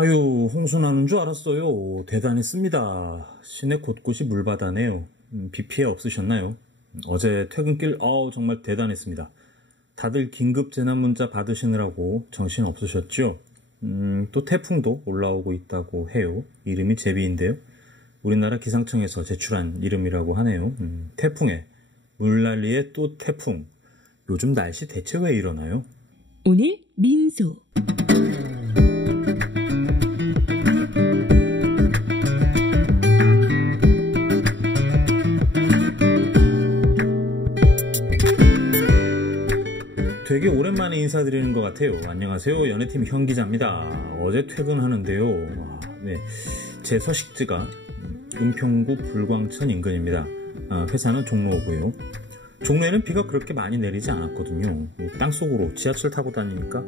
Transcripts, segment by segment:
아유, 홍수 나는 줄 알았어요. 대단했습니다. 시내 곳곳이 물바다네요. 비 피해 없으셨나요? 어제 퇴근길 정말 대단했습니다. 다들 긴급 재난 문자 받으시느라고 정신 없으셨죠? 또 태풍도 올라오고 있다고 해요. 이름이 제비인데요. 우리나라 기상청에서 제출한 이름이라고 하네요. 태풍에 물난리에 또 태풍. 요즘 날씨 대체 왜 이러나요? 오늘 민소. 되게 오랜만에 인사드리는 것 같아요. 안녕하세요. 연예팀 현 기자입니다. 어제 퇴근하는데요. 네, 제 서식지가 은평구 불광천 인근입니다. 회사는 종로고요. 종로에는 비가 그렇게 많이 내리지 않았거든요. 땅속으로 지하철 타고 다니니까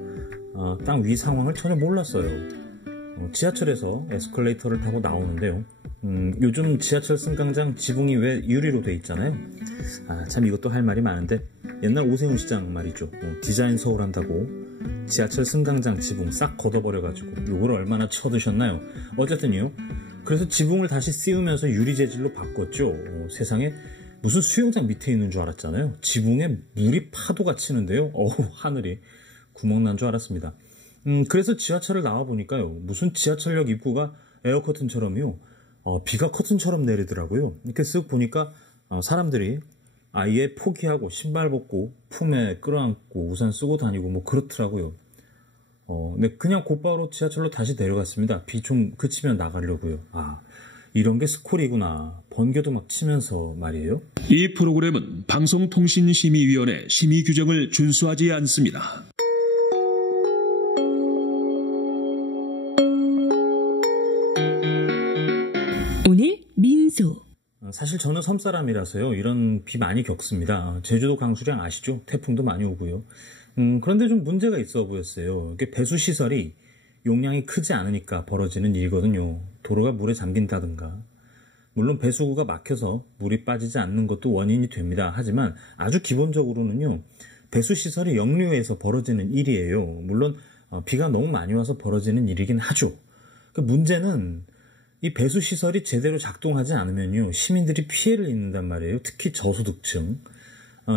땅 위 상황을 전혀 몰랐어요. 지하철에서 에스컬레이터를 타고 나오는데요. 요즘 지하철 승강장 지붕이 왜 유리로 돼 있잖아요. 참 이것도 할 말이 많은데 옛날 오세훈 시장 말이죠. 디자인 서울 한다고 지하철 승강장 지붕 싹 걷어버려가지고 요걸 얼마나 쳐드셨나요? 어쨌든요. 그래서 지붕을 다시 씌우면서 유리 재질로 바꿨죠. 세상에 무슨 수영장 밑에 있는 줄 알았잖아요. 지붕에 물이 파도가 치는데요. 하늘이 구멍 난 줄 알았습니다. 그래서 지하철을 나와보니까요. 무슨 지하철역 입구가 에어커튼처럼요. 비가 커튼처럼 내리더라고요. 이렇게 쓱 보니까 사람들이 아예 포기하고 신발 벗고 품에 끌어안고 우산 쓰고 다니고 뭐 그렇더라고요. 네, 그냥 곧바로 지하철로 다시 내려갔습니다. 비 좀 그치면 나가려고요. 이런 게 스콜이구나. 번개도 막 치면서 말이에요. 이 프로그램은 방송통신심의위원회 심의 규정을 준수하지 않습니다. 오늘 민소. 사실 저는 섬사람이라서요. 이런 비 많이 겪습니다. 제주도 강수량 아시죠? 태풍도 많이 오고요. 그런데 좀 문제가 있어 보였어요. 이게 배수시설이 용량이 크지 않으니까 벌어지는 일이거든요. 도로가 물에 잠긴다든가. 물론 배수구가 막혀서 물이 빠지지 않는 것도 원인이 됩니다. 하지만 아주 기본적으로는요. 배수시설이 역류해서 벌어지는 일이에요. 물론 비가 너무 많이 와서 벌어지는 일이긴 하죠. 그 문제는 이 배수시설이 제대로 작동하지 않으면요. 시민들이 피해를 입는단 말이에요. 특히 저소득층.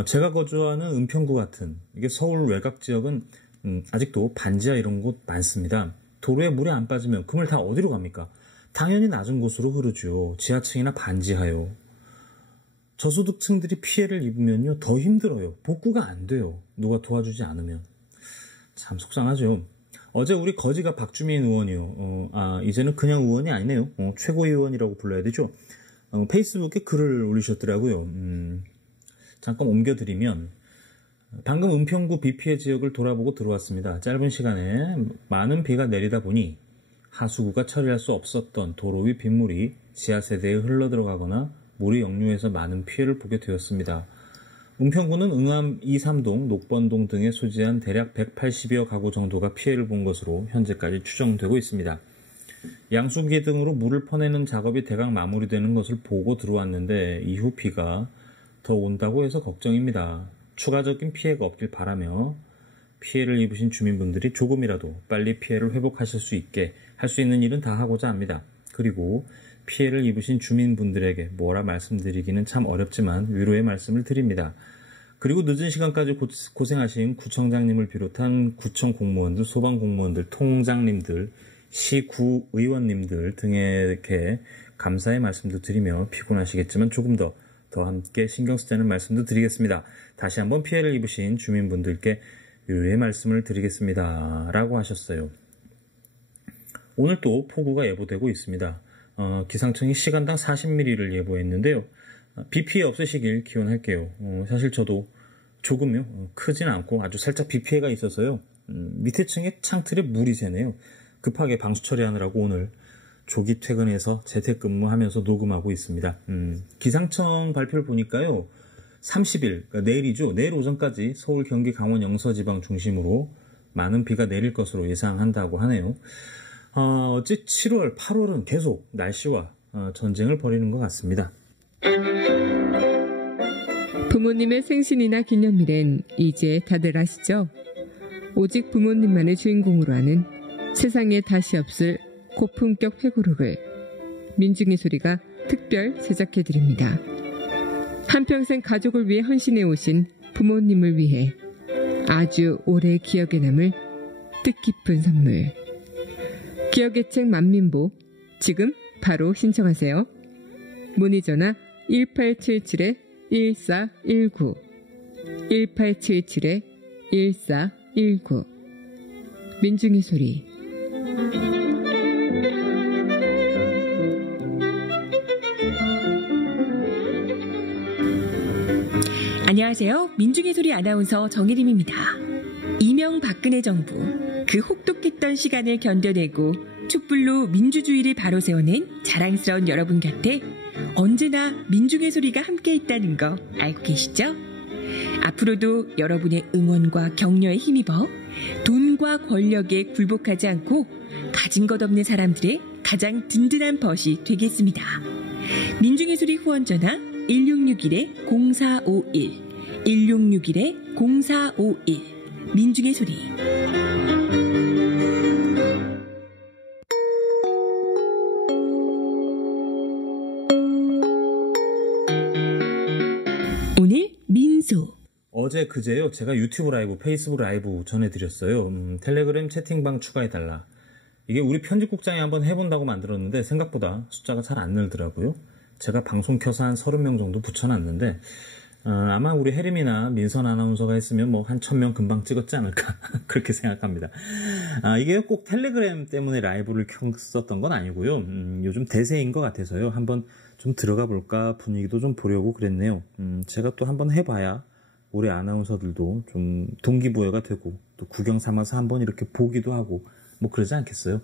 제가 거주하는 은평구 같은 이게 서울 외곽 지역은 아직도 반지하 이런 곳 많습니다. 도로에 물이 안 빠지면 그 물 다 어디로 갑니까? 당연히 낮은 곳으로 흐르죠. 지하층이나 반지하요. 저소득층들이 피해를 입으면요. 더 힘들어요. 복구가 안 돼요. 누가 도와주지 않으면. 참 속상하죠. 어제 우리 거지가 박주민 의원이요. 이제는 그냥 의원이 아니네요. 최고위원이라고 불러야 되죠. 페이스북에 글을 올리셨더라고요. 잠깐 옮겨드리면 방금 은평구 비 피해 지역을 돌아보고 들어왔습니다. 짧은 시간에 많은 비가 내리다 보니 하수구가 처리할 수 없었던 도로 위 빗물이 지하세대에 흘러들어가거나 물이 역류해서 많은 피해를 보게 되었습니다. 은평구는 응암 2, 3동, 녹번동 등에 소재한 대략 180여 가구 정도가 피해를 본 것으로 현재까지 추정되고 있습니다. 양수기 등으로 물을 퍼내는 작업이 대강 마무리되는 것을 보고 들어왔는데 이후 비가 더 온다고 해서 걱정입니다. 추가적인 피해가 없길 바라며 피해를 입으신 주민분들이 조금이라도 빨리 피해를 회복하실 수 있게 할 수 있는 일은 다 하고자 합니다. 그리고 피해를 입으신 주민분들에게 뭐라 말씀드리기는 참 어렵지만 위로의 말씀을 드립니다. 그리고 늦은 시간까지 고생하신 구청장님을 비롯한 구청 공무원들, 소방 공무원들, 통장님들, 시구 의원님들 등에게 감사의 말씀도 드리며 피곤하시겠지만 조금 더 함께 신경 쓰자는 말씀도 드리겠습니다. 다시 한번 피해를 입으신 주민분들께 위로의 말씀을 드리겠습니다. 라고 하셨어요. 오늘 또 폭우가 예보되고 있습니다. 기상청이 시간당 40mm를 예보했는데요. 비 피해 없으시길 기원할게요. 사실 저도 조금요. 크진 않고 아주 살짝 비 피해가 있어서요. 밑에 층에 창틀에 물이 새네요. 급하게 방수 처리하느라고 오늘 조기 퇴근해서 재택근무하면서 녹음하고 있습니다. 기상청 발표를 보니까요. 30일, 그러니까 내일이죠. 내일 오전까지 서울, 경기, 강원, 영서 지방 중심으로 많은 비가 내릴 것으로 예상한다고 하네요. 어째 7월, 8월은 계속 날씨와 전쟁을 벌이는 것 같습니다. 부모님의 생신이나 기념일엔 이제 다들 아시죠? 오직 부모님만을 주인공으로 하는 세상에 다시 없을 고품격 회고록을 민중의 소리가 특별 제작해드립니다. 한평생 가족을 위해 헌신해 오신 부모님을 위해 아주 오래 기억에 남을 뜻깊은 선물. 기억의 책 만민보 지금 바로 신청하세요. 문의전화 1877-1419 1877-1419 민중의 소리. 안녕하세요. 민중의 소리 아나운서 정혜림입니다. 이명박근혜 정부, 그 혹독했던 시간을 견뎌내고 촛불로 민주주의를 바로 세워낸 자랑스러운 여러분 곁에 언제나 민중의 소리가 함께 있다는 거 알고 계시죠? 앞으로도 여러분의 응원과 격려에 힘입어 돈과 권력에 굴복하지 않고 가진 것 없는 사람들의 가장 든든한 벗이 되겠습니다. 민중의 소리 후원 전화 1661-0451 1661-0451 민중의 소리. 오늘 민소. 어제 그제요 제가 유튜브 라이브, 페이스북 라이브 전해드렸어요. 텔레그램 채팅방 추가해달라. 이게 우리 편집국장이 한번 해본다고 만들었는데 생각보다 숫자가 잘 안 늘더라고요. 제가 방송 켜서 한 30명 정도 붙여놨는데 아마 우리 혜림이나 민선 아나운서가 했으면 뭐 한 1000명 금방 찍었지 않을까 그렇게 생각합니다. 이게 꼭 텔레그램 때문에 라이브를 켰었던 건 아니고요. 요즘 대세인 것 같아서요. 한번 좀 들어가 볼까 분위기도 좀 보려고 그랬네요. 제가 또 한번 해봐야 우리 아나운서들도 좀 동기부여가 되고 또 구경 삼아서 한번 이렇게 보기도 하고 뭐 그러지 않겠어요?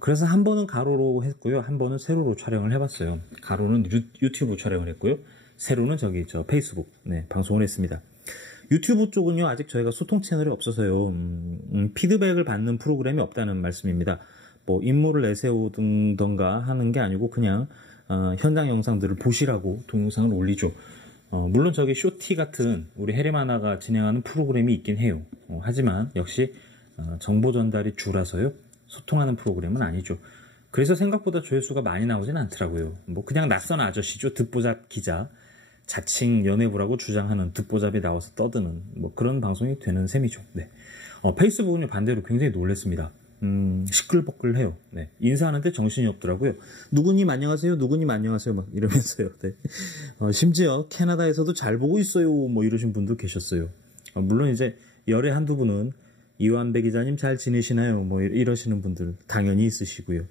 그래서 한 번은 가로로 했고요. 한 번은 세로로 촬영을 해봤어요. 가로는 유튜브 촬영을 했고요. 세로는 페이스북 방송을 했습니다. 유튜브 쪽은요 아직 저희가 소통 채널이 없어서요. 피드백을 받는 프로그램이 없다는 말씀입니다. 뭐 인물을 내세우던가 하는 게 아니고 그냥 현장 영상들을 보시라고 동영상을 올리죠. 물론 저기 쇼티 같은 우리 혜림아나가 진행하는 프로그램이 있긴 해요. 하지만 역시 정보 전달이 주라서요. 소통하는 프로그램은 아니죠. 그래서 생각보다 조회수가 많이 나오진 않더라고요. 뭐 그냥 낯선 아저씨죠. 듣보잡 기자. 자칭 연예부라고 주장하는 듣보잡이 나와서 떠드는 뭐 그런 방송이 되는 셈이죠. 네. 페이스북은요 반대로 굉장히 놀랐습니다. 시끌벅글해요. 네. 인사하는데 정신이 없더라고요. 누구님 안녕하세요. 누구님 안녕하세요. 막 이러면서요. 네. 심지어 캐나다에서도 잘 보고 있어요. 뭐 이러신 분도 계셨어요. 물론 이제 열에 한두 분은 이완배 기자님 잘 지내시나요? 뭐 이러시는 분들 당연히 있으시고요.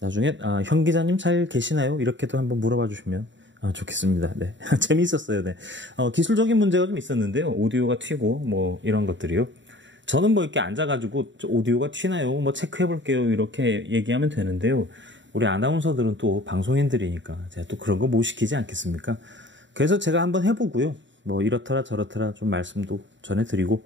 나중에 현 기자님 잘 계시나요? 이렇게도 한번 물어봐 주시면 좋겠습니다. 네. 재미있었어요. 네. 기술적인 문제가 좀 있었는데요. 오디오가 튀고 뭐 이런 것들이요. 저는 뭐 이렇게 앉아가지고 오디오가 튀나요? 뭐 체크해 볼게요. 이렇게 얘기하면 되는데요. 우리 아나운서들은 또 방송인들이니까 제가 또 그런 거 못 시키지 않겠습니까? 그래서 제가 한번 해보고요. 뭐 이렇더라 저렇더라 좀 말씀도 전해드리고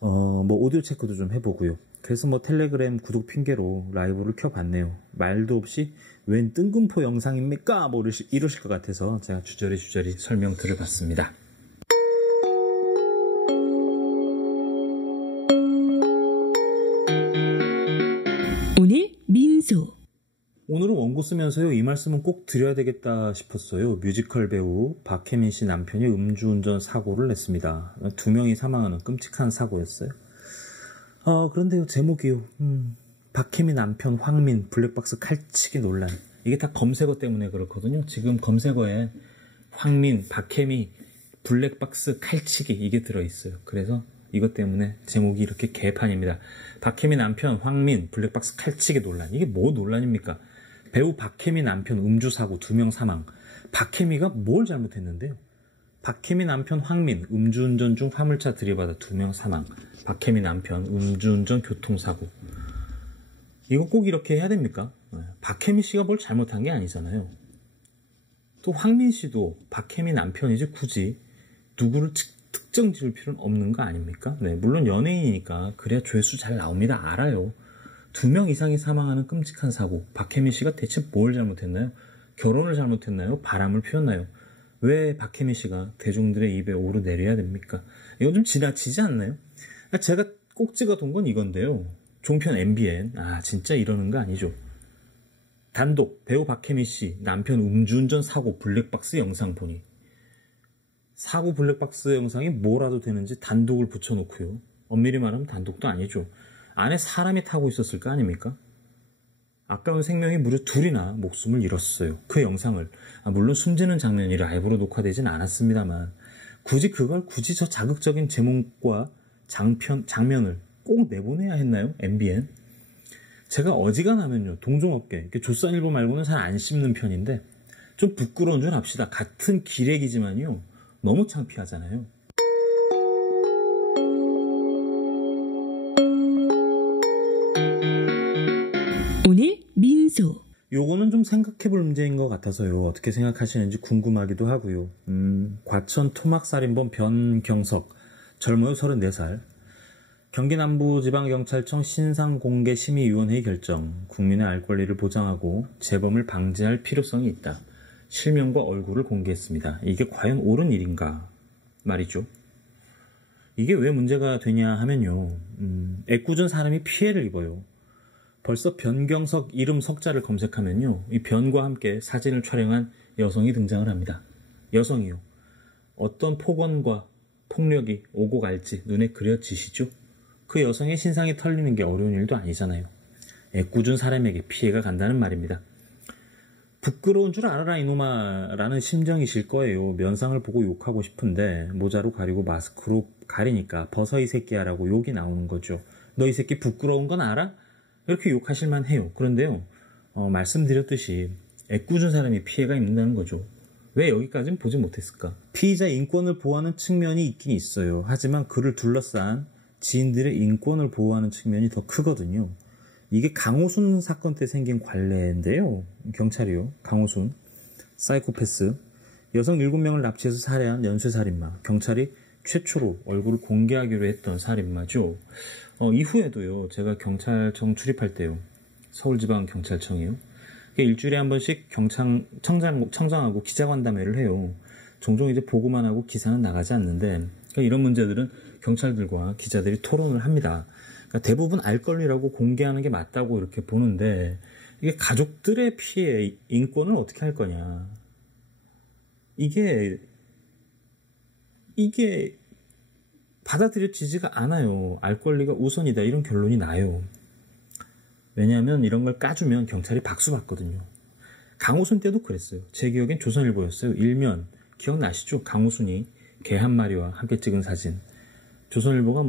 뭐 오디오 체크도 좀 해보고요. 그래서 뭐 텔레그램 구독 핑계로 라이브를 켜봤네요. 말도 없이 웬 뜬금포 영상입니까? 뭐 이러실 것 같아서 제가 주저리 설명 드려봤습니다. 오늘 민소. 오늘은 원고 쓰면서요 이 말씀은 꼭 드려야 되겠다 싶었어요. 뮤지컬 배우 박혜민 씨 남편이 음주운전 사고를 냈습니다. 2명이 사망하는 끔찍한 사고였어요. 그런데요 제목이요. 박혜민 남편 황민 블랙박스 칼치기 논란. 이게 다 검색어 때문에 그렇거든요. 지금 검색어에 황민, 박혜미, 블랙박스 칼치기 이게 들어있어요. 그래서 이것 때문에 제목이 이렇게 개판입니다. 박혜미 남편 황민 블랙박스 칼치기 논란. 이게 뭐 논란입니까? 배우 박혜미 남편 음주사고 2명 사망. 박혜미가 뭘 잘못했는데요? 박혜미 남편 황민 음주운전 중 화물차 들이받아 2명 사망. 박혜미 남편 음주운전 교통사고. 이거 꼭 이렇게 해야 됩니까? 박혜미 씨가 뭘 잘못한 게 아니잖아요. 또 황민 씨도 박혜미 남편이지 굳이 누구를 특정 지을 필요는 없는 거 아닙니까? 네, 물론 연예인이니까 그래야 조회수 잘 나옵니다. 알아요. 2명 이상이 사망하는 끔찍한 사고. 박혜미 씨가 대체 뭘 잘못했나요? 결혼을 잘못했나요? 바람을 피웠나요? 왜 박혜미 씨가 대중들의 입에 오르내려야 됩니까? 이건 좀 지나치지 않나요? 제가 꼭 찍어둔 건 이건데요. 종편 MBN. 아, 진짜 이러는 거 아니죠. 단독, 배우 박혜미 씨, 남편 음주운전 사고 블랙박스 영상 보니. 사고 블랙박스 영상이 뭐라도 되는지 단독을 붙여놓고요. 엄밀히 말하면 단독도 아니죠. 안에 사람이 타고 있었을 거 아닙니까? 아까운 생명이 무려 둘이나 목숨을 잃었어요. 그 영상을. 물론 숨지는 장면이 라이브로 녹화되진 않았습니다만 굳이 저 자극적인 제목과 장면을 꼭 내보내야 했나요? MBN? 제가 어지간하면요. 동종업계, 조선일보 말고는 잘 안 씹는 편인데 좀 부끄러운 줄 압시다. 같은 기레기지만요. 너무 창피하잖아요. 오늘 민소. 요거는 좀 생각해볼 문제인 것 같아서요. 어떻게 생각하시는지 궁금하기도 하고요. 과천 토막살인범 변경석, 젊어요 34살. 경기 남부지방경찰청 신상공개심의위원회의 결정. 국민의 알 권리를 보장하고 재범을 방지할 필요성이 있다. 실명과 얼굴을 공개했습니다. 이게 과연 옳은 일인가 말이죠. 이게 왜 문제가 되냐 하면요. 애꿎은 사람이 피해를 입어요. 벌써 변경석 이름 석자를 검색하면요. 이 변과 함께 사진을 촬영한 여성이 등장을 합니다. 여성이요. 어떤 폭언과 폭력이 오고 갈지 눈에 그려지시죠? 그 여성의 신상이 털리는 게 어려운 일도 아니잖아요. 애꿎은 사람에게 피해가 간다는 말입니다. 부끄러운 줄 알아라 이놈아 라는 심정이실 거예요. 면상을 보고 욕하고 싶은데 모자로 가리고 마스크로 가리니까 벗어 이 새끼야 라고 욕이 나오는 거죠. 너 이 새끼 부끄러운 건 알아? 이렇게 욕하실만 해요. 그런데요. 말씀드렸듯이 애꿎은 사람이 피해가 있는다는 거죠. 왜 여기까지는 보지 못했을까? 피의자 인권을 보호하는 측면이 있긴 있어요. 하지만 그를 둘러싼 지인들의 인권을 보호하는 측면이 더 크거든요. 이게 강호순 사건 때 생긴 관례인데요. 경찰이요. 강호순. 사이코패스. 여성 7명을 납치해서 살해한 연쇄살인마. 경찰이 최초로 얼굴을 공개하기로 했던 살인마죠. 이후에도요. 제가 경찰청 출입할 때요. 서울지방경찰청이요. 일주일에 한 번씩 청장하고 기자간담회를 해요. 종종 이제 보고만 하고 기사는 나가지 않는데 이런 문제들은 경찰들과 기자들이 토론을 합니다. 그러니까 대부분 알 권리라고 공개하는 게 맞다고 이렇게 보는데 이게 가족들의 피해, 인권을 어떻게 할 거냐. 이게 받아들여지지가 않아요. 알 권리가 우선이다 이런 결론이 나요. 왜냐하면 이런 걸 까주면 경찰이 박수 받거든요. 강호순 때도 그랬어요. 제 기억엔 조선일보였어요. 일면 기억나시죠? 강호순이 개 한 마리와 함께 찍은 사진. 조선일보가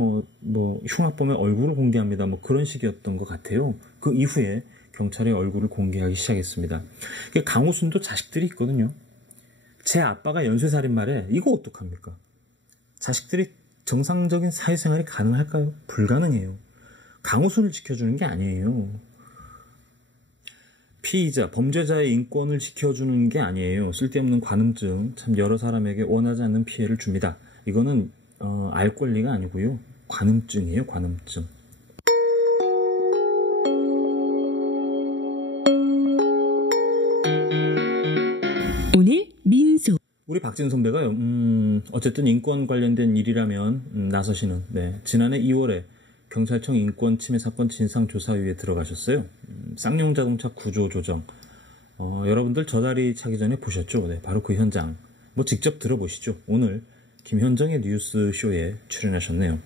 흉악범의 얼굴을 공개합니다. 그런 식이었던 것 같아요. 그 이후에 경찰의 얼굴을 공개하기 시작했습니다. 강호순도 자식들이 있거든요. 제 아빠가 연쇄살인마래. 이거 어떡합니까? 자식들이 정상적인 사회생활이 가능할까요? 불가능해요. 강호순을 지켜주는 게 아니에요. 피의자, 범죄자의 인권을 지켜주는 게 아니에요. 쓸데없는 관음증, 참 여러 사람에게 원하지 않는 피해를 줍니다. 이거는 알 권리가 아니고요. 관음증이에요. 관음증. 오늘 민소. 우리 박진 선배가요. 어쨌든 인권 관련된 일이라면 나서시는. 네, 지난해 2월에 경찰청 인권침해 사건 진상조사위에 들어가셨어요. 쌍용자동차 구조조정. 여러분들 저 자리 차기 전에 보셨죠? 네, 바로 그 현장. 직접 들어보시죠. 오늘 김현정의 뉴스쇼에 출연하셨네요.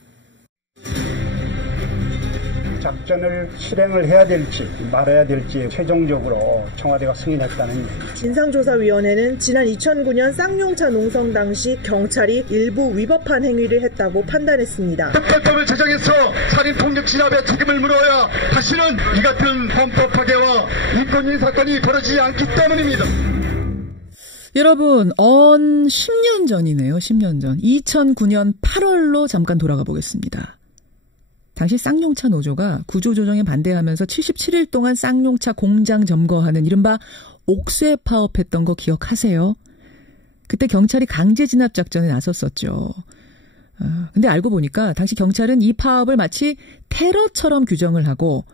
작전을 실행을 해야 될지 말아야 될지 최종적으로 청와대가 승인했다는 얘기입니다. 진상조사위원회는 지난 2009년 쌍용차 농성 당시 경찰이 일부 위법한 행위를 했다고 판단했습니다. 특별법을 제정해서 살인폭력 진압의 책임을 물어야 다시는 이 같은 헌법 파괴와 인권유린 사건이 벌어지지 않기 때문입니다. 여러분, 10년 전이네요. 10년 전. 2009년 8월로 잠깐 돌아가 보겠습니다. 당시 쌍용차 노조가 구조조정에 반대하면서 77일 동안 쌍용차 공장 점거하는 이른바 옥쇄 파업했던 거 기억하세요? 그때 경찰이 강제 진압 작전에 나섰었죠. 근데 알고 보니까 당시 경찰은 이 파업을 마치 테러처럼 규정을 하고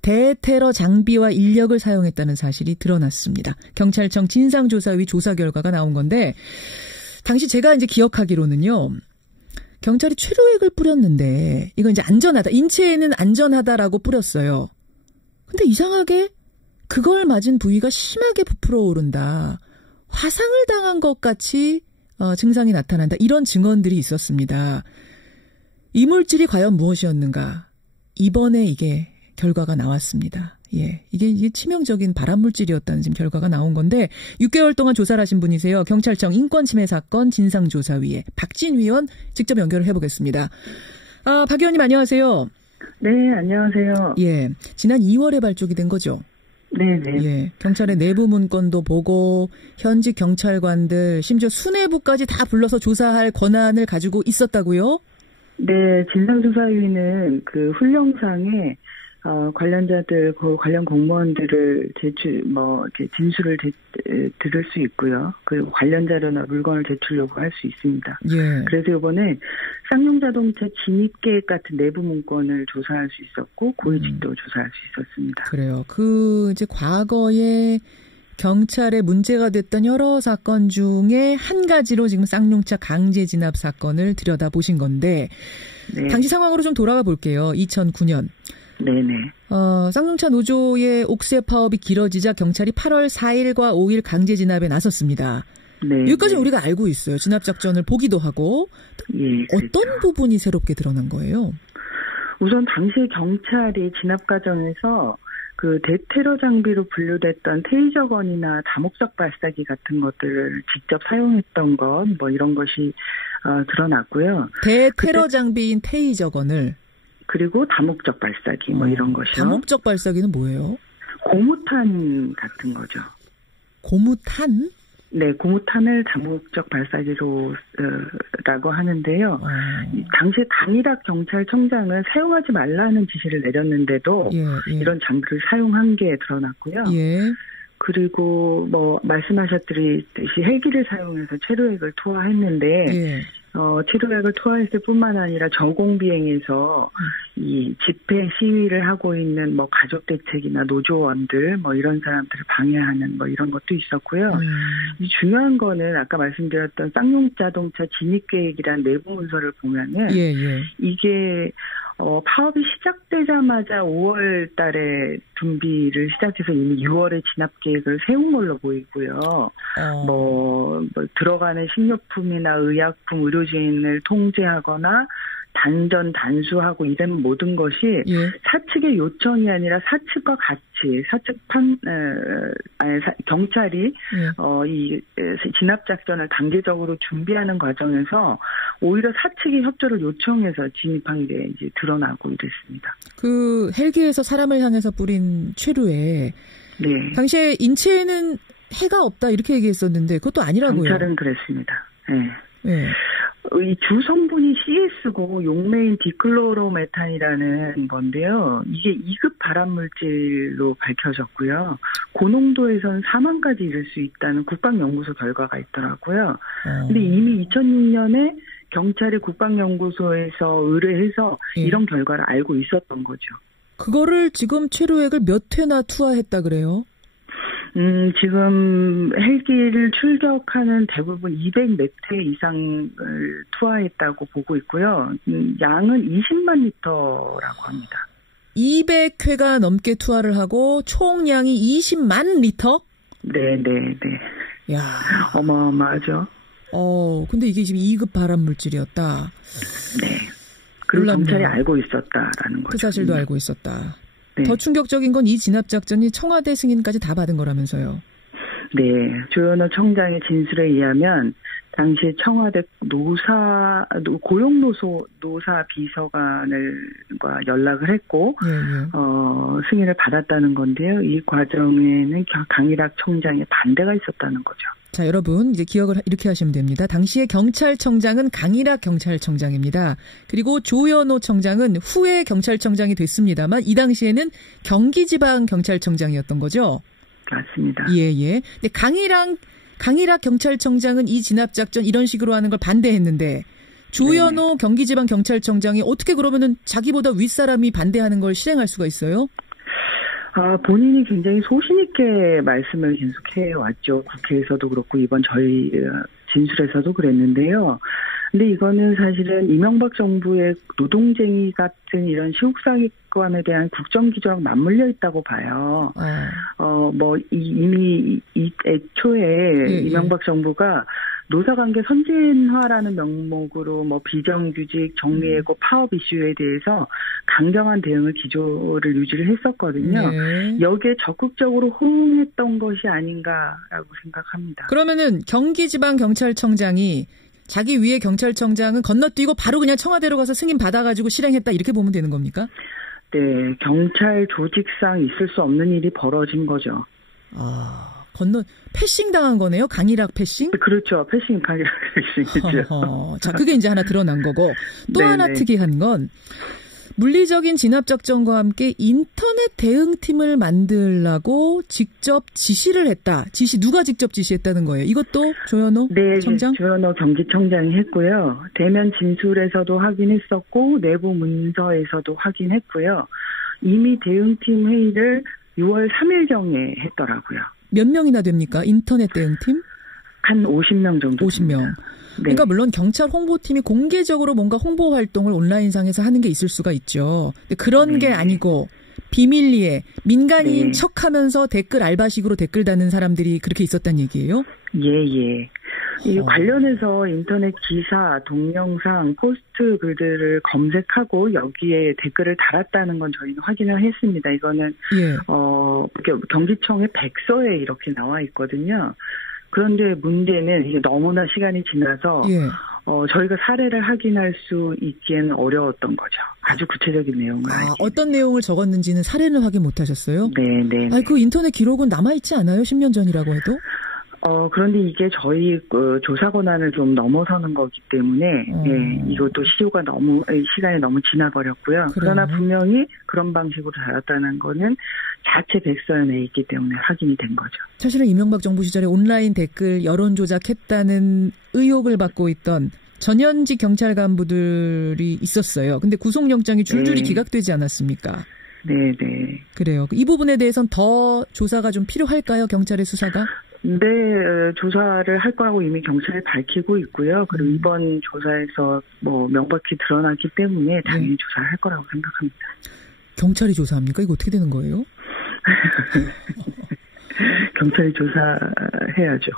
대테러 장비와 인력을 사용했다는 사실이 드러났습니다. 경찰청 진상조사위 조사 결과가 나온 건데 당시 제가 이제 기억하기로는요. 경찰이 최루액을 뿌렸는데 이건 이제 안전하다. 인체에는 안전하다라고 뿌렸어요. 근데 이상하게 그걸 맞은 부위가 심하게 부풀어 오른다. 화상을 당한 것 같이 증상이 나타난다. 이런 증언들이 있었습니다. 이물질이 과연 무엇이었는가? 이번에 이게 결과가 나왔습니다. 예, 이게 치명적인 발암물질이었다는 지금 결과가 나온 건데 6개월 동안 조사를 하신 분이세요. 경찰청 인권침해 사건 진상조사위에 박진 위원 직접 연결을 해보겠습니다. 박 의원님 안녕하세요. 네, 안녕하세요. 예, 지난 2월에 발족이 된 거죠? 네네. 예, 경찰의 내부 문건도 보고 현직 경찰관들 심지어 수뇌부까지 다 불러서 조사할 권한을 가지고 있었다고요? 네, 진상조사위는 그 훈령상에 관련자들, 관련 공무원들을 진술을 들을 수 있고요. 그 관련 자료나 물건을 제출 요구할 수 있습니다. 예. 그래서 이번에 쌍용 자동차 진입 계획 같은 내부 문건을 조사할 수 있었고 고위직도 조사할 수 있었습니다. 그래요. 이제 과거에 경찰에 문제가 됐던 여러 사건 중에 한 가지로 지금 쌍용차 강제 진압 사건을 들여다보신 건데, 네. 당시 상황으로 좀 돌아가 볼게요. 2009년. 네네. 쌍용차 노조의 옥새 파업이 길어지자 경찰이 8월 4일과 5일 강제 진압에 나섰습니다. 네. 여기까지 우리가 알고 있어요. 진압 작전을 보기도 하고. 예, 어떤 그렇죠. 부분이 새롭게 드러난 거예요? 우선 당시에 경찰이 진압 과정에서 그 대테러 장비로 분류됐던 테이저건이나 다목적 발사기 같은 것들을 직접 사용했던 것, 이런 것이 드러났고요. 대테러 장비인 테이저건을 그리고 다목적 발사기 이런 것이요. 다목적 발사기는 뭐예요? 고무탄 같은 거죠. 고무탄? 네, 고무탄을 다목적 발사기로 라고 하는데요. 당시에 강일학 경찰청장은 사용하지 말라는 지시를 내렸는데도 이런 장비를 사용한 게 드러났고요. 예. 그리고 말씀하셨듯이 헬기를 사용해서 체류액을 투하했는데 체류액을 투하했을 뿐만 아니라 저공비행에서 이 집회 시위를 하고 있는 가족 대책이나 노조원들 이런 사람들을 방해하는 이런 것도 있었고요. 이 중요한 거는 아까 말씀드렸던 쌍용 자동차 진입 계획이란 내부 문서를 보면은 이게 파업이 시작되자마자 5월 달에 준비를 시작해서 이미 6월에 진압 계획을 세운 걸로 보이고요. 들어가는 식료품이나 의약품, 의료진을 통제하거나 단전, 단수하고 이런 모든 것이 사측의 요청이 아니라 사측과 같이 경찰이 이 진압 작전을 단계적으로 준비하는 과정에서 오히려 사측의 협조를 요청해서 진입한 게 이제 드러나고 이랬습니다. 그 헬기에서 사람을 향해서 뿌린 최루에 당시에 인체에는 해가 없다 이렇게 얘기했었는데 그것도 아니라고요. 경찰은 그랬습니다. 네. 이 주성분이 CS고 용매인 디클로로메탄이라는 건데요. 이게 2급 발암물질로 밝혀졌고요. 고농도에서는 사망까지 이를 수 있다는 국방연구소 결과가 있더라고요. 근데 이미 2006년에 경찰이 국방연구소에서 의뢰해서 이런 결과를 알고 있었던 거죠. 그거를 지금 최루액을 몇 회나 투하했다 그래요? 지금 헬기를 출격하는 대부분 200몇 회 이상을 투하했다고 보고 있고요. 양은 20만 리터라고 합니다. 200회가 넘게 투하를 하고 총량이 20만 리터? 네네네. 야, 어마어마하죠. 근데 이게 지금 2급 발암물질이었다. 네. 그리고 경찰이 알고 있었다라는 거죠. 그 사실도 알고 있었다. 네. 더 충격적인 건 이 진압작전이 청와대 승인까지 다 받은 거라면서요. 네. 조현호 청장의 진술에 의하면 당시 청와대 고용노사 비서관과 연락을 했고 승인을 받았다는 건데요. 이 과정에는 강일학 청장의 반대가 있었다는 거죠. 자, 여러분 이제 기억을 이렇게 하시면 됩니다. 당시에 경찰청장은 강일학 경찰청장입니다. 그리고 조현호 청장은 후에 경찰청장이 됐습니다만 이 당시에는 경기지방경찰청장이었던 거죠. 맞습니다. 예. 근데 강일학 경찰청장은 이 진압작전 이런 식으로 하는 걸 반대했는데 조현호 경기지방경찰청장이 어떻게 그러면은 자기보다 윗사람이 반대하는 걸 실행할 수가 있어요? 본인이 굉장히 소신 있게 말씀을 계속해 왔죠. 국회에서도 그렇고 이번 저희 진술에서도 그랬는데요. 근데 이거는 사실은 이명박 정부의 노동쟁이 같은 이런 시국사기감에 대한 국정기조랑 맞물려 있다고 봐요. 이미 애초에 이명박 정부가 노사관계 선진화라는 명목으로 비정규직, 정리해고, 파업 이슈에 대해서 강경한 대응을 기조를 유지를 했었거든요. 네. 여기에 적극적으로 호응했던 것이 아닌가라고 생각합니다. 그러면은 경기지방경찰청장이 자기 위에 경찰청장은 건너뛰고 바로 그냥 청와대로 가서 승인 받아가지고 실행했다 이렇게 보면 되는 겁니까? 네, 경찰 조직상 있을 수 없는 일이 벌어진 거죠. 패싱 당한 거네요? 강일학 패싱? 그렇죠. 강일학 패싱이죠. 자, 그게 이제 하나 드러난 거고. 또 하나 특이한 건 물리적인 진압작전과 함께 인터넷 대응팀을 만들라고 직접 지시를 했다. 누가 직접 지시했다는 거예요? 이것도 조현호 청장? 네, 조현호 경기청장이 했고요. 대면 진술에서도 확인했었고 내부 문서에서도 확인했고요. 이미 대응팀 회의를 6월 3일경에 했더라고요. 몇 명이나 됩니까? 인터넷 대응팀? 한 50명 정도. 50명. 네. 그러니까 물론 경찰 홍보팀이 공개적으로 뭔가 홍보 활동을 온라인상에서 하는 게 있을 수가 있죠. 근데 그런 게 아니고 비밀리에 민간인 척하면서 댓글 알바식으로 댓글 다는 사람들이 그렇게 있었단 얘기예요? 예. 이 관련해서 인터넷 기사, 동영상, 포스트 글들을 검색하고 여기에 댓글을 달았다는 건 저희는 확인을 했습니다. 이거는 경기청의 백서에 이렇게 나와 있거든요. 그런데 문제는 이게 너무나 시간이 지나서 저희가 사례를 확인할 수 있기에는 어려웠던 거죠. 아주 구체적인 내용을. 어떤 내용을 적었는지는 사례는 확인 못 하셨어요? 네. 그 인터넷 기록은 남아있지 않아요? 10년 전이라고 해도? 그런데 이게 저희 조사 권한을 좀 넘어서는 거기 때문에 이것도 시간이 너무 지나버렸고요. 그러나 분명히 그런 방식으로 다뤘다는 거는 자체 백서에 있기 때문에 확인이 된 거죠. 사실은 이명박 정부 시절에 온라인 댓글 여론 조작했다는 의혹을 받고 있던 전현직 경찰 간부들이 있었어요. 근데 구속영장이 줄줄이 기각되지 않았습니까? 네. 그래요. 이 부분에 대해서는 더 조사가 좀 필요할까요? 경찰의 수사가? 네, 조사를 할 거라고 이미 경찰이 밝히고 있고요. 그리고 이번 조사에서 명백히 드러났기 때문에 당연히 조사를 할 거라고 생각합니다. 경찰이 조사합니까? 이거 어떻게 되는 거예요? 경찰이 조사해야죠.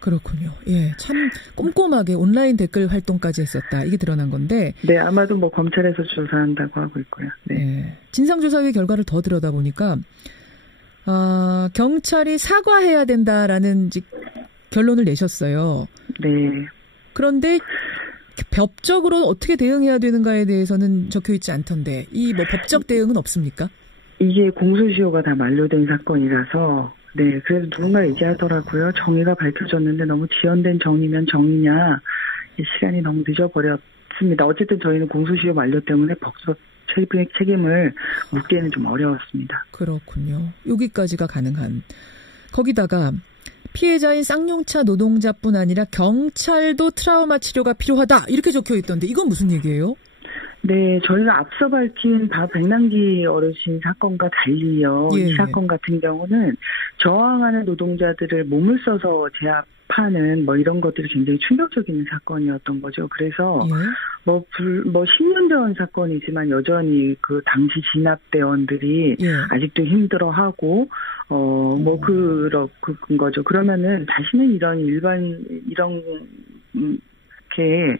그렇군요. 참 꼼꼼하게 온라인 댓글 활동까지 했었다. 이게 드러난 건데. 네, 아마도 검찰에서 조사한다고 하고 있고요. 네. 진상조사회 결과를 더 들여다보니까 경찰이 사과해야 된다라는 결론을 내셨어요. 네. 그런데 법적으로 어떻게 대응해야 되는가에 대해서는 적혀 있지 않던데 법적 대응은 없습니까? 이게 공소시효가 다 만료된 사건이라서 그래도 누군가 얘기하더라고요. 정의가 밝혀졌는데 너무 지연된 정의면 정의냐. 시간이 너무 늦어버렸습니다. 어쨌든 저희는 공소시효 만료 때문에 법적 책임을 묻기에는 좀 어려웠습니다. 그렇군요. 여기까지가 가능한. 거기다가 피해자인 쌍용차 노동자뿐 아니라 경찰도 트라우마 치료가 필요하다. 이렇게 적혀 있던데 이건 무슨 얘기예요? 네, 저희가 앞서 밝힌 백남기 어르신 사건과 달리요. 이 사건 같은 경우는 저항하는 노동자들을 몸을 써서 제압하는 이런 것들이 굉장히 충격적인 사건이었던 거죠. 그래서 10년 전 사건이지만 여전히 그 당시 진압대원들이 아직도 힘들어하고 그런 거죠. 그러면은 다시는 이렇게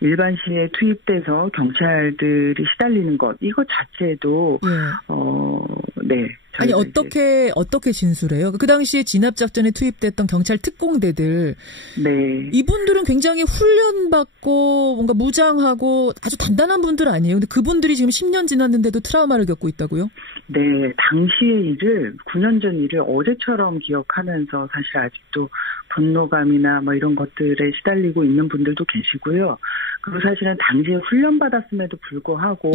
일반 시에 투입돼서 경찰들이 시달리는 것 이것 자체도 아니 어떻게 진술해요? 그 당시에 진압 작전에 투입됐던 경찰 특공대들 이분들은 굉장히 훈련받고 뭔가 무장하고 아주 단단한 분들 아니에요? 근데 그분들이 지금 10년 지났는데도 트라우마를 겪고 있다고요? 네, 당시의 일을 9년 전 일을 어제처럼 기억하면서 사실 아직도 분노감이나 이런 것들에 시달리고 있는 분들도 계시고요. 그리고 사실은 당시에 훈련받았음에도 불구하고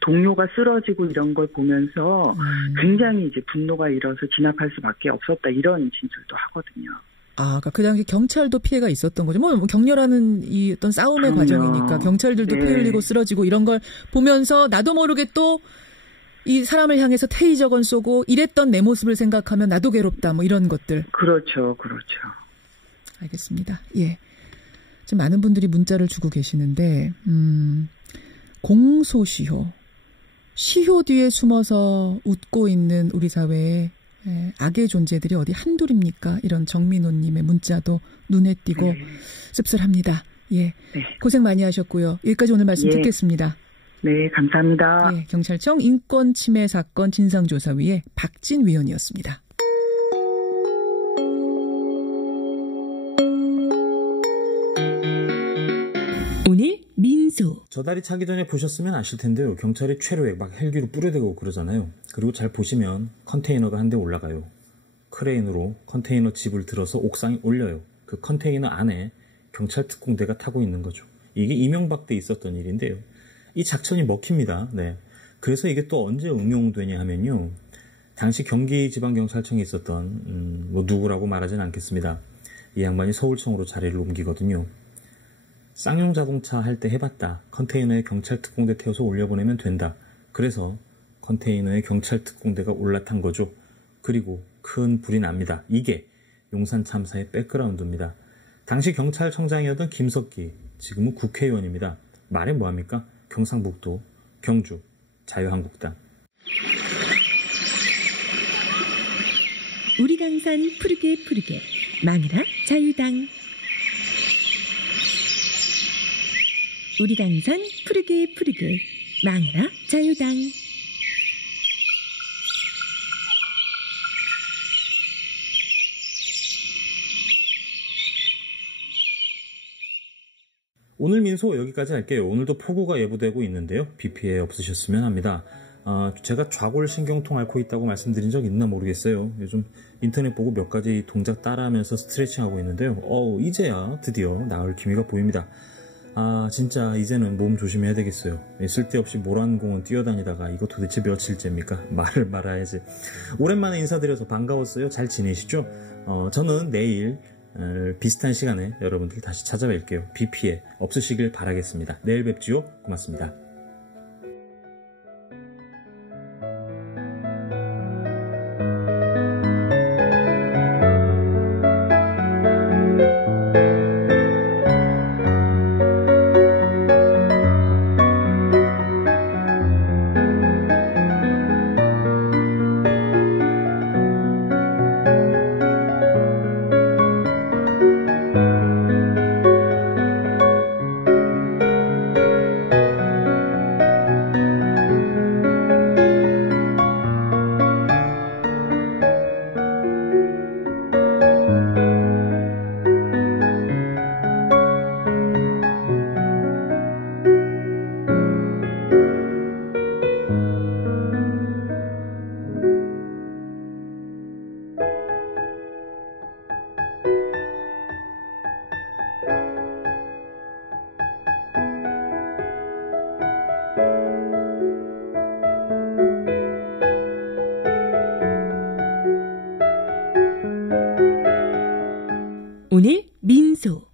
동료가 쓰러지고 이런 걸 보면서 굉장히 분노가 일어서 진압할 수밖에 없었다 이런 진술도 하거든요. 그러니까 그 당시 경찰도 피해가 있었던 거죠. 격렬하는 이 어떤 싸움의 과정이니까 경찰들도 피 흘리고 쓰러지고 이런 걸 보면서 나도 모르게 또 이 사람을 향해서 테이저건 쏘고 이랬던 내 모습을 생각하면 나도 괴롭다 이런 것들. 그렇죠. 알겠습니다. 지금 많은 분들이 문자를 주고 계시는데 공소시효. 시효 뒤에 숨어서 웃고 있는 우리 사회의 악의 존재들이 어디 한둘입니까? 이런 정민호님의 문자도 눈에 띄고 씁쓸합니다. 예, 고생 많이 하셨고요. 여기까지 오늘 말씀 듣겠습니다. 네, 감사합니다. 예, 경찰청 인권침해 사건 진상조사위의 박진 위원이었습니다. 오늘 민소. 저 다리 차기 전에 보셨으면 아실 텐데요. 경찰이 최루액 막 헬기로 뿌려대고 그러잖아요. 그리고 잘 보시면 컨테이너가 한 대 올라가요. 크레인으로 컨테이너 집을 들어서 옥상에 올려요. 그 컨테이너 안에 경찰 특공대가 타고 있는 거죠. 이게 이명박 때 있었던 일인데요. 이 작전이 먹힙니다. 네. 그래서 이게 또 언제 응용되냐 하면요. 당시 경기지방경찰청에 있었던 뭐 누구라고 말하진 않겠습니다. 이 양반이 서울청으로 자리를 옮기거든요. 쌍용자동차 할 때 해봤다. 컨테이너에 경찰 특공대 태워서 올려보내면 된다. 그래서 컨테이너에 경찰 특공대가 올라탄 거죠. 그리고 큰 불이 납니다. 이게 용산 참사의 백그라운드입니다. 당시 경찰청장이었던 김석기, 지금은 국회의원입니다. 말해 뭐합니까? 경상북도, 경주, 자유한국당. 우리 강산 푸르게 푸르게 마누라 자유당. 우리 강산 푸르게 푸르게 마누라 자유당. 오늘 민소 여기까지 할게요. 오늘도 폭우가 예보되고 있는데요. 비 피해 없으셨으면 합니다. 제가 좌골신경통 앓고 있다고 말씀드린 적 있나 모르겠어요. 요즘 인터넷 보고 몇 가지 동작 따라하면서 스트레칭하고 있는데요. 이제야 드디어 나을 기미가 보입니다. 진짜 이제는 몸 조심해야 되겠어요. 쓸데없이 모란공원 뛰어다니다가 이거 도대체 며칠째입니까? 말을 말아야지. 오랜만에 인사드려서 반가웠어요. 잘 지내시죠? 저는 내일 비슷한 시간에 여러분들 다시 찾아뵐게요. 비 피해 없으시길 바라겠습니다. 내일 뵙지요. 고맙습니다. 오늘 민소.